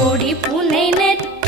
கொடி புனை நெற்றி